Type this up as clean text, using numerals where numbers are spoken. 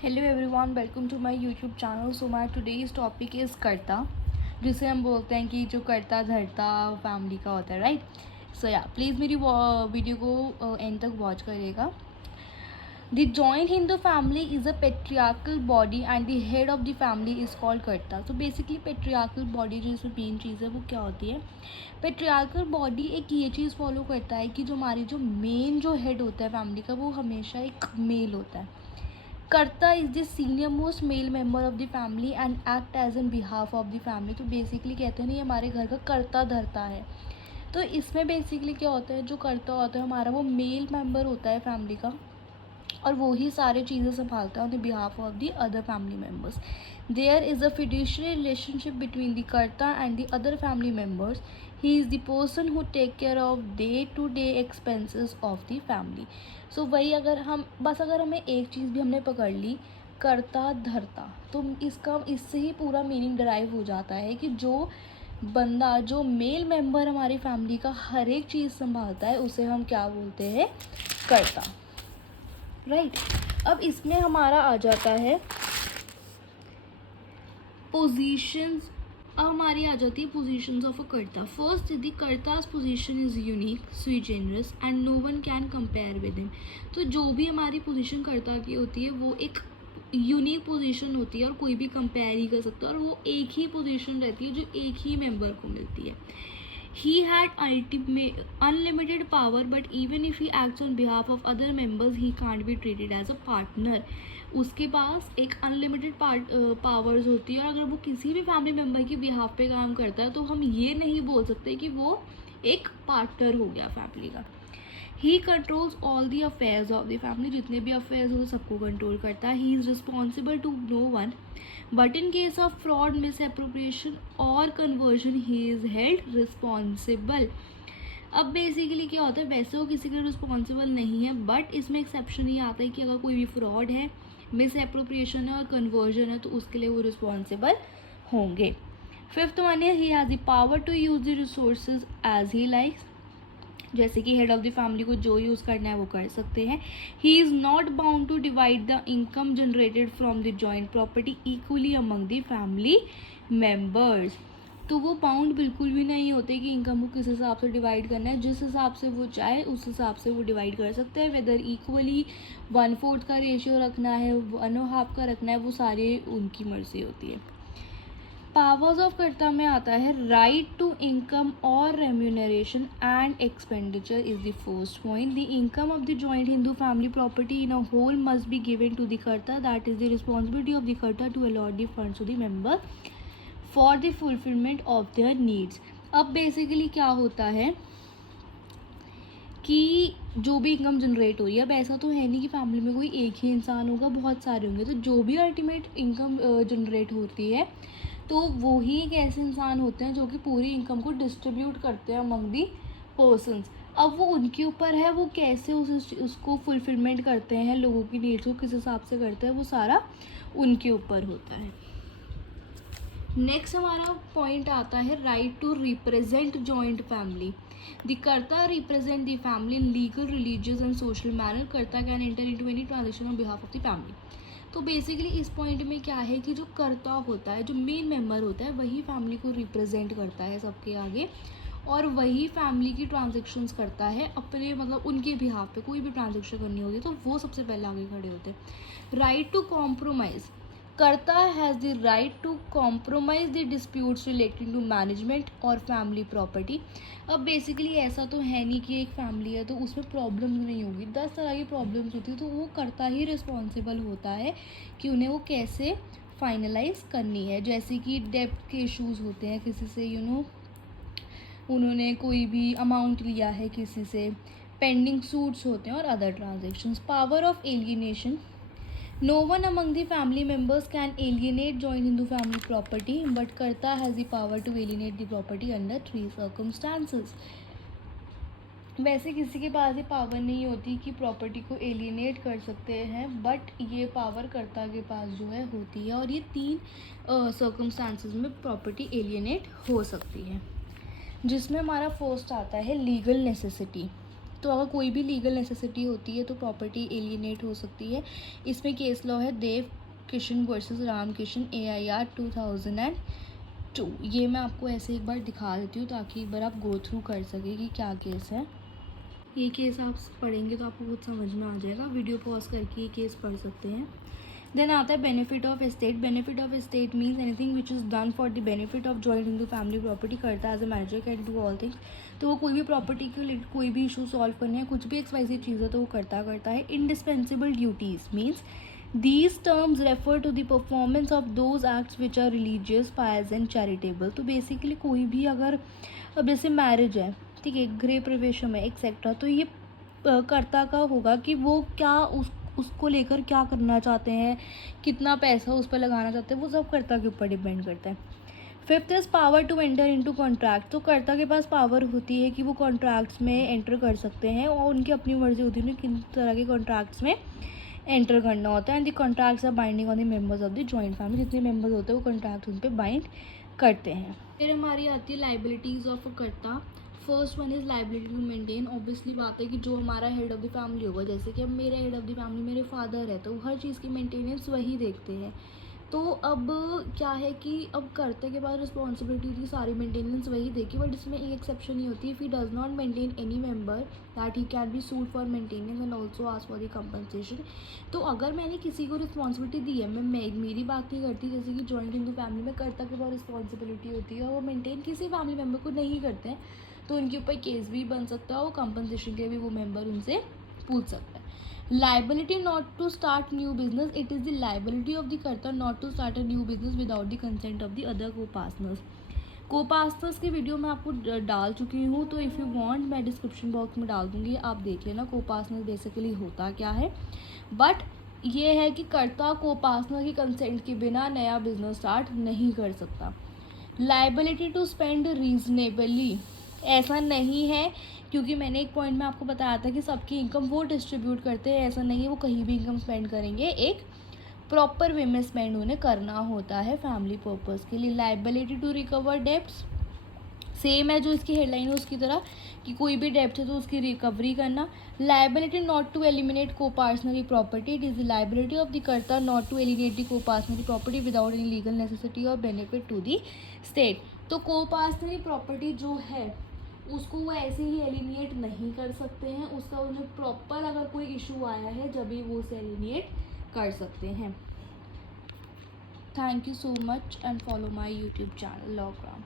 Hello everyone, welcome to my YouTube channel. So my today's topic is karta, जिसे हम बोलते हैं कि जो कर्ता धर्ता फैमिली का होता है, राइट। सो या प्लीज़ मेरी वीडियो को एंड तक वॉच करिएगा। The joint Hindu family is a patriarchal body and the head of the family is called कर्ता। तो बेसिकली पेट्रियार्कल बॉडी जो इसमें मेन चीज़ है वो क्या होती है? पेट्रियार्कल बॉडी एक ये चीज़ फॉलो करता है कि जो हमारी जो मेन जो हेड होता है फैमिली का वो हमेशा एक मेल होता है। Karta is the senior most male member of the family and act as an behalf of the family. तो बेसिकली कहते हैं नहीं, हमारे घर का कर्ता धर्ता है। तो इसमें बेसिकली क्या होता है, जो कर्ता होता है हमारा वो मेल मेंबर होता है फैमिली का, और वो ही सारी चीज़ें संभालता है on the behalf of the other family members. There is a fiduciary relationship between the karta and the other family members. He is the person who take care of day to day expenses of the family. So वही अगर हमें एक चीज़ भी हमने पकड़ ली, कर्ता धर्ता, तो इससे ही पूरा मीनिंग डिराइव हो जाता है कि जो बंदा, जो मेल मेंबर हमारी फैमिली का हर एक चीज़ संभालता है उसे हम क्या बोलते हैं? कर्ता, राइट। अब इसमें हमारा आ जाता है पोजीशंस। अब हमारी आ जाती है positions of a karta. First, the karta's position is unique, sui generis and no one can compare with him. तो जो भी हमारी पोजीशन कर्ता की होती है वो एक यूनिक पोजीशन होती है और कोई भी कंपेयर ही कर सकता है, और वो एक ही पोजीशन रहती है जो एक ही मेंबर को मिलती है। He had unlimited power, but even if he acts on behalf of other members, he can't be treated as a partner. उसके पास एक अनलिमिटेड पावर्स होती है, और अगर वो किसी भी फैमिली मेम्बर की बिहाफ पे काम करता है तो हम ये नहीं बोल सकते कि वो एक पार्टनर हो गया फैमिली का। He controls all the affairs of the family, जितने भी अफेयर्स हो सबको कंट्रोल करता है। He is responsible to no one, but in case of fraud, misappropriation और conversion he is held responsible. अब बेसिकली क्या होता है, वैसे वो किसी के रिस्पॉन्सिबल नहीं है, बट इसमें एक्सेप्शन ये आता है कि अगर कोई भी फ्रॉड है, मिस एप्रोप्रिएशन है और कन्वर्जन है तो उसके लिए वो रिस्पॉन्सिबल होंगे। फिफ्थ वन है, he has the power to use the resources as he likes. जैसे कि हेड ऑफ द फैमिली को जो यूज़ करना है वो कर सकते हैं। He is not bound to divide the income generated from the joint property equally among the family members. तो वो बाउंड बिल्कुल भी नहीं होते कि इनकम को किस हिसाब से डिवाइड करना है। जिस हिसाब से वो चाहे उस हिसाब से वो डिवाइड कर सकते हैं। वेदर इक्वली 1/4 का रेशियो रखना है, 1.5 का रखना है, वो सारी उनकी मर्जी होती है। पावर्स ऑफ कर्ता में आता है राइट टू इनकम और remuneration and expenditure is the first point. The income of the joint Hindu family property in a whole must be given to the karta, that is the responsibility of the karta to allot the funds to the member for the fulfilment of their needs. अब basically क्या होता है कि जो भी income generate हो रही है, अब ऐसा तो है नहीं कि फैमिली में कोई एक ही इंसान होगा, बहुत सारे होंगे, तो जो भी अल्टीमेट इनकम जनरेट होती है तो वो ही एक ऐसे इंसान होते हैं जो कि पूरी इनकम को डिस्ट्रीब्यूट करते हैं अमंग दी पर्सनस। अब वो उनके ऊपर है, वो कैसे उसको फुलफिलमेंट करते हैं, लोगों की नीड्स को किस हिसाब से करते हैं, वो सारा उनके ऊपर होता है। नेक्स्ट हमारा पॉइंट आता है right to represent joint family. The karta represent the family in legal, religious and social manner. Karta can enter into any transaction on behalf of the family. तो बेसिकली इस पॉइंट में क्या है कि जो कर्ता होता है, जो मेन मेंबर होता है, वही फैमिली को रिप्रेजेंट करता है सबके आगे, और वही फैमिली की ट्रांजेक्शन्स करता है अपने, मतलब उनके बिहाफ पे कोई भी ट्रांजेक्शन करनी होगी तो वो सबसे पहले आगे खड़े होते हैं। Right to compromise. Karta has the right to compromise the disputes relating to management और फैमिली प्रॉपर्टी। अब बेसिकली ऐसा तो है नहीं कि एक फैमिली है तो उसमें प्रॉब्लम्स नहीं होगी, 10 तरह की प्रॉब्लम्स होती है, तो वो कर्ता ही रिस्पॉन्सिबल होता है कि उन्हें वो कैसे फाइनलाइज करनी है। जैसे कि डेब्ट के इश्यूज़ होते हैं, किसी से उन्होंने कोई भी अमाउंट लिया है किसी से, पेंडिंग सूट्स होते हैं और other transactions. Power of alienation. No one among the family members can alienate joint Hindu family property, but Karta has the power to alienate the property under 3 circumstances. वैसे किसी के पास ये पावर नहीं होती कि प्रॉपर्टी को एलिएनेट कर सकते हैं, बट ये पावर कर्ता के पास जो है होती है, और ये 3 सर्कमस्टांसेस में प्रॉपर्टी एलिएनेट हो सकती है, जिसमें हमारा फर्स्ट आता है लीगल नेसेसिटी। तो अगर कोई भी लीगल नेसेसिटी होती है तो प्रॉपर्टी एलिएनेट हो सकती है। इसमें केस लॉ है देव किशन वर्सेस रामकिशन AIR 2002। ये मैं आपको ऐसे एक बार दिखा देती हूँ ताकि एक बार आप गो थ्रू कर सकें कि क्या केस है। ये केस आप पढ़ेंगे तो आपको कुछ समझ में आ जाएगा, वीडियो पॉज करके ये केस पढ़ सकते हैं। देन आता है benefit of estate. Benefit of estate means anything which is done for the benefit of joint into family property. Karta as a manager can do all things. तो वो कोई भी प्रॉपर्टी के रिलेटेड कोई भी इशू सॉल्व करने हैं, कुछ भी XYZ चीज़ है तो वो करता है। Indispensable duties means these terms refer to the performance of those acts which are religious, pious and charitable। तो बेसिकली कोई भी अगर अब जैसे मैरिज है, ठीक है, गृह प्रवेशम है एक्सेट्रा, तो ये कर्ता का होगा कि वो क्या उसको लेकर क्या करना चाहते हैं, कितना पैसा उस पर लगाना चाहते हैं, वो सब कर्ता के ऊपर डिपेंड करता है। Fifth is power to enter into contract. तो कर्ता के पास पावर होती है कि वो कॉन्ट्रैक्ट्स में एंटर कर सकते हैं और उनकी अपनी मर्जी होती है किन तरह के कॉन्ट्रैक्ट्स में एंटर करना होता है। And the contracts are binding on the members of the joint family. जितने मेंबर्स होते हैं वो कॉन्ट्रैक्ट उन पर बाइंड करते हैं। फिर हमारी आती है liabilities of a karta. First one is liability to maintain. Obviously बात है कि जो हमारा हेड ऑफ़ द फैमिली होगा, जैसे कि अब मेरे हेड ऑफ़ द फैमिली मेरे फादर है, तो हर चीज़ की मेंटेनेंस वही देखते हैं। तो अब क्या है कि अब कर्ता के पास रिस्पॉन्सिबिलिटी थी सारी मेंटेनेंस वही देखी, बट इसमें एक एक्सेप्शन ही होती है। If he does not maintain any member that he can be sued for maintenance and also ask for the compensation. तो अगर मैंने किसी को रिस्पॉन्सिबिलिटी दी है, मैं मेरी बात नहीं करती, जैसे कि जॉइंट हिंदू फैमिली में कर्ता के पास रिस्पॉन्सिबिलिटी होती है और वो मेंटेन किसी फैमिली मेम्बर को नहीं करते हैं, तो उनके ऊपर केस भी बन सकता है और कंपनसेशन के भी वो मेंबर उनसे पूछ सकता है। Liability not to start new business. It is the liability of the कर्ता not to start a new business without the consent of the other co-partners. को-पार्टनर्स की वीडियो मैं आपको डाल चुकी हूँ, तो इफ़ यू वांट मैं डिस्क्रिप्शन बॉक्स में डाल दूँगी, आप देख लेना को-पार्टनर बेसिकली होता क्या है। बट ये है कि कर्ता को-पार्टनर की कंसेंट के बिना नया बिजनेस स्टार्ट नहीं कर सकता। Liability to spend reasonably. ऐसा नहीं है, क्योंकि मैंने एक पॉइंट में आपको बताया था कि सबकी इनकम वो डिस्ट्रीब्यूट करते हैं, ऐसा नहीं है वो कहीं भी इनकम स्पेंड करेंगे, एक प्रॉपर वे में स्पेंड उन्हें करना होता है फैमिली पर्पस के लिए। Liability to recover debts same है जो इसकी हेडलाइन है उसकी तरह, कि कोई भी डेब्ट है तो उसकी रिकवरी करना। Liability not to eliminate coparcenary property. It is the liability of the karta not to eliminate the coparcenary property without any legal necessity और बेनिफिट टू द स्टेट। तो को पार्सनरी प्रॉपर्टी जो है उसको वो ऐसे ही eliminate नहीं कर सकते हैं, उसका उन्हें प्रॉपर अगर कोई इशू आया है जब भी वो उसे एलिमिनेट कर सकते हैं। Thank you so much and follow my YouTube channel law gram.